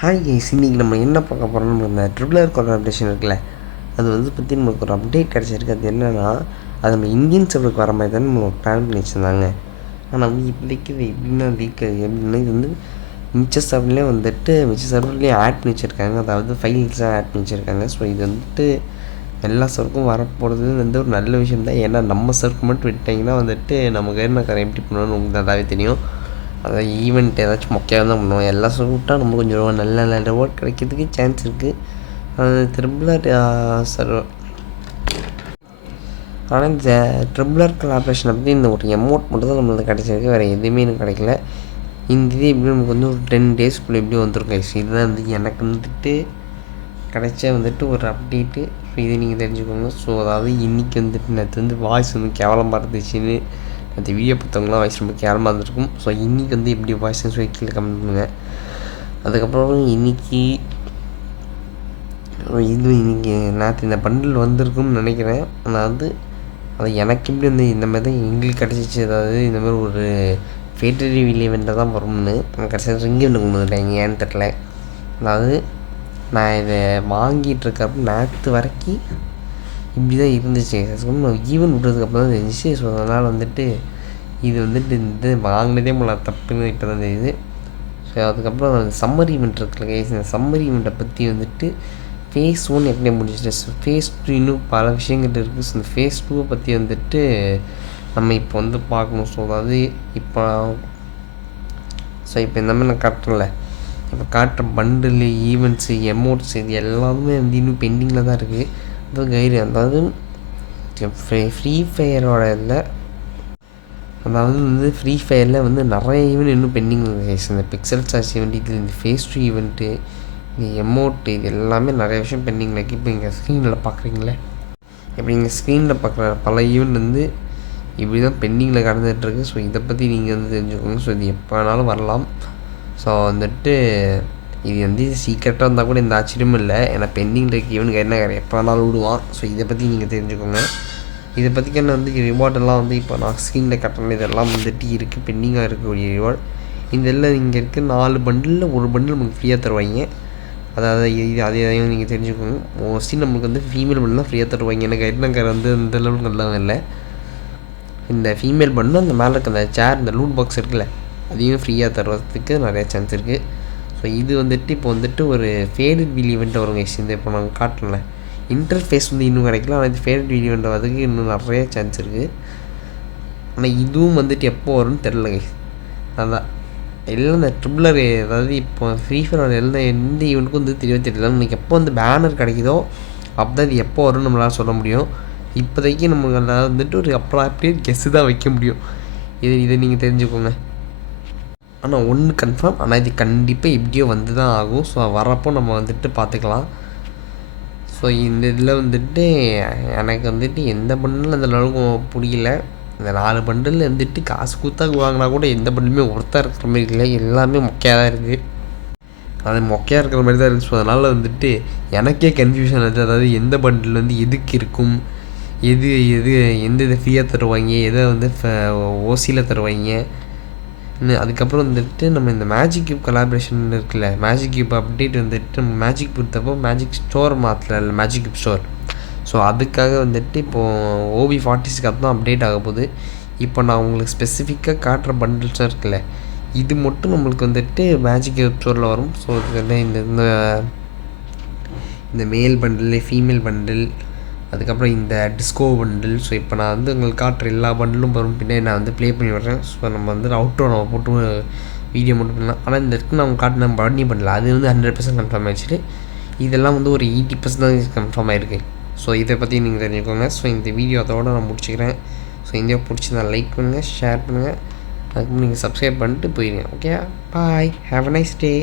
Hi guys, இன்றைக்கி நம்ம என்ன பார்க்க போகிறோம்னு இந்த ட்ரிபிள் கொலாபரேஷன் இருக்குல்ல, அது வந்து பற்றி நமக்கு ஒரு அப்டேட் கிடச்சிருக்கு. அது என்னென்னா, அது நம்ம இந்தியன் சர்வருக்கு வர மாதிரி தான் நம்ம பிளான் பண்ணி வச்சுருந்தாங்க. ஆனால் வந்து இப்போதைக்கு இது எப்படின்னா எப்படின்னா இது வந்து மிச்ச சர்வர்லேயே மிச்ச சர்வர்லேயும் ஆட் பண்ணி வச்சுருக்காங்க. அதாவது ஃபைல்ஸாக ஆட் பண்ணி வச்சுருக்காங்க. ஸோ இது எல்லா சர்வருக்கும் வரப்போகிறது ஒரு நல்ல விஷயம் தான். ஏன்னா நம்ம சர்வருக்கு மட்டும் விட்டிங்கன்னா நமக்கு என்ன எப்படி பண்ணணும்னு உங்களுக்கு நல்லாவே தெரியும். அதாவது ஈவெண்ட் ஏதாச்சும் மொக்கையாக தான் பண்ணுவோம். எல்லா விட்டால் நம்ம கொஞ்சம் நல்ல நல்ல ரிவார்ட் கிடைக்கிறதுக்கு சான்ஸ் இருக்குது. அது ட்ரிபிளர் சர்வர். ஆனால் இந்த ட்ரிபிளர் கொலாபரேஷனை பற்றி இந்த ஒரு எமௌண்ட் மட்டும் தான் நம்மளுக்கு கிடைச்சிருக்கு. வேறு எதுவுமே எனக்கு கிடைக்கல. இந்த இது எப்படி நமக்கு ஒரு 10 டேஸ்க்குள்ளே எப்படி வந்துருக்கும். இதுதான் எனக்கு கிடைச்ச ஒரு அப்டேட்டு. ஸோ இதை நீங்கள் தெரிஞ்சுக்கோங்க. ஸோ அதாவது இன்றைக்கி நேற்று வாய்ஸ் கேவலமாக இருந்துச்சுன்னு அந்த வீடியோ பார்த்தவங்களாம் வாய்ஸ் ரொம்ப கேவலமாக இருந்திருக்கும். ஸோ இன்றைக்கி எப்படி வாய்ஸ்ன்னு சொல்லி கீழே கமெண்ட் பண்ணுங்கள். அதுக்கப்புறம் இன்றைக்கி நேற்று இந்த பண்டில் வந்திருக்கும்னு நினைக்கிறேன். அதாவது அது எனக்கு எப்படி இந்த மாதிரி தான் எங்களுக்கு கிடச்சிச்சு. அதாவது இந்த மாதிரி ஒரு ஃபேட்டரி ஈவெண்ட்டாக தான் வரும்னு எனக்கு கடைசியாக ரிங்கு ஒன்று கொண்டு வந்துட்டாங்க. ஏன்னு தெரில. அதாவது நான் இதை வாங்கிட்டுருக்கப்போ நேற்று வரைக்கும் இப்படி தான் இருந்துச்சு. ஈவெண்ட் விட்றதுக்கப்புறம் தான் தெரிஞ்சிச்சு. ஸோ அதனால் இது இந்த வாங்கினதே தப்புன்னு இப்போ தான் தெரியுது. ஸோ அதுக்கப்புறம் சம்மர் ஈவெண்ட் இருக்குல்ல கைஸ், இந்த சம்மர் ஈவெண்ட்டை பற்றி ஃபேஸ் 1 எப்படி முடிஞ்சிச்சு. ஸோ ஃபேஸ் 2 இன்னும் பல விஷயங்கள் இருக்குது. ஸோ இந்த ஃபேஸ் 2 பற்றி நம்ம இப்போ பார்க்கணும். ஸோ அதாவது இப்போ இந்த மாதிரி நான் காட்டுறேன்ல, இப்போ காட்டுற பண்டில் ஈவெண்ட்ஸு எமௌண்ட்ஸ் இது எல்லாமே இன்னும் பெண்டிங்கில் தான் இருக்குது. அதாவது ஃப்ரீ ஃபயரோட இல்லை, அதாவது ஃப்ரீ ஃபயரில் நிறைய ஈவெண்ட் இன்னும் பெண்டிங் இருக்குது. இந்த பிக்சல் சார்ஜ் ஈவெண்ட், இது இந்த ஃபேஸ் 2 ஈவெண்ட்டு, இந்த எமௌண்ட்டு, இது எல்லாமே நிறைய விஷயம் பெண்டிங்கில் இருக்குது. இப்போ இங்கே ஸ்க்ரீனில் பார்க்குறீங்களே, இப்போ நீங்கள் ஸ்க்ரீனில் பார்க்குற பல ஈவெண்ட் இப்படி தான் பெண்டிங்கில் கடந்துகிட்ருக்கு. ஸோ இதை பற்றி நீங்கள் தெரிஞ்சுக்கோங்க. ஸோ இது எப்போ வேணாலும் வரலாம். ஸோ இது சீக்கிரட்டாக இருந்தால் கூட இந்த ஆச்சரியமும் இல்லை. ஏன்னா பெண்டிங்கில் இருக்க ஈவெண்ட் என்ன எப்போ வேணாலும் விடுவான். ஸோ இதை பற்றி நீங்கள் தெரிஞ்சுக்கோங்க. இதை பற்றிக்கான ரிவார்டெல்லாம் இப்போ நான் ஸ்க்ரீனில் கட்டணும். இதெல்லாம் இருக்குது, பெண்டிங்காக இருக்கக்கூடிய ரிவார்டு. இதெல்லாம் இங்கே இருக்குது 4 பண்டிலில் ஒரு பண்டில் நமக்கு ஃப்ரீயாக தருவாங்க. அதாவது அதையும் நீங்கள் தெரிஞ்சுக்கோங்க. மோஸ்ட்லி நமக்கு ஃபீமேல் பண்டில் தான் ஃப்ரீயாக தருவாங்க. எனக்கு கைட்னங்கர் இந்த லெவலுக்கு நல்லா இல்லை. இந்த ஃபீமேல் பண்டில் அந்த மேலே இருக்க அந்த சேர், இந்த லூட் பாக்ஸ் இருக்குல்ல, அதையும் ஃப்ரீயாக தருவதுக்கு நிறைய சான்ஸ் இருக்குது. ஸோ இது இப்போ ஒரு ஃபேடட் வீல் ஈவெண்ட்டை வருங்க. இந்த இப்போ நாங்கள் காட்டல இன்டர்ஃபேஸ் இன்னும் கிடைக்கல. ஆனால் இது ஃபேவரட் வீடியோ வரதுக்கு இன்னும் நிறைய சான்ஸ் இருக்குது. ஆனால் இதுவும் எப்போ வரும்னு தெரில கைஸ். அதான் எல்லாம் இந்த ட்ரிபிளர், அதாவது இப்போ ஃப்ரீ ஃபயர் எல்லாம் எந்த ஈவெண்ட்டுக்கும் தெரியல. நமக்கு எப்போ பேனர் கிடைக்குதோ அப்போ தான் இது எப்போ வரும்னு நம்மளால் சொல்ல முடியும். இப்போதைக்கு நமக்கு ஒரு அப்படியே கெஸ்ஸு தான் வைக்க முடியும். இதை நீங்கள் தெரிஞ்சுக்கோங்க. ஆனால் ஒன்று கன்ஃபார்ம், ஆனால் இது கண்டிப்பாக எப்படியோ தான் ஆகும். ஸோ வரப்போ நம்ம பார்த்துக்கலாம். ஸோ இந்த இதில் எனக்கு எந்த பண்டிலும் அந்த அளவுக்கு பிடிக்கல. இந்த 4 பண்டில் காசு கொடுத்தா வாங்கினா கூட எந்த பண்டிலுமே ஒர்த்தாக இருக்கிற மாதிரி இல்லை. எல்லாமே மொக்கையாக தான் இருக்குது. அது மொக்கையாக இருக்கிற மாதிரி தான் இருந்துச்சு. ஸோ அதனால் எனக்கே கன்ஃபியூஷன் ஆகுது. அதாவது எந்த பண்டில் எதுக்கு இருக்கும், எந்த இதை ஃப்ரீயாக தருவாங்க, எதை ஓசியில் தருவாங்க. அதுக்கப்புறம் நம்ம இந்த மேஜிக் கியூப் கொலாபரேஷன் இருக்குல்ல, மேஜிக் கியூப் அப்டேட் நம்ம மேஜிக் கொடுத்தப்போ மேஜிக் ஸ்டோர் மாற்றல, மேஜிக் கியூப் ஸ்டோர். ஸோ அதுக்காக இப்போது OB46 தான் அப்டேட் ஆக போகுது. இப்போ நான் உங்களுக்கு ஸ்பெசிஃபிக்காக காட்டுற பண்டில்ஸாக இருக்குல்ல, இது மட்டும் நம்மளுக்கு மேஜிக் கியூப் ஸ்டோரில் வரும். ஸோ இந்த மேல் பண்டில், ஃபீமேல் பண்டில், அதுக்கப்புறம் இந்த டிஸ்கோ பண்டில். ஸோ இப்போ நான் உங்களுக்கு காட்டுற எல்லா பண்டிலும் வரும். பின்னாடி நான் ப்ளே பண்ணி விட்றேன். ஸோ நம்ம அவுட்ரோ நம்ம போட்டு வீடியோ மட்டும் பண்ணலாம். ஆனால் இந்த இடத்துக்கு நான் காட்டின பண்ணி பண்ணல, அது 100% கன்ஃபார்ம் ஆகிடுச்சு. இதெல்லாம் ஒரு 80% தான் கன்ஃபார்ம் ஆகிருக்கு. ஸோ இதை பற்றி நீங்கள் தெரிஞ்சுக்கோங்க. ஸோ இந்த வீடியோ அதோடு நான் முடிச்சுக்கிறேன். ஸோ இந்த வீடியோ பிடிச்சிருந்தா லைக் பண்ணுங்கள், ஷேர் பண்ணுங்கள், அதுக்கப்புறம் நீங்கள் சப்ஸ்கிரைப் பண்ணிட்டு போயிடுங்க. Okay, bye, have a nice day.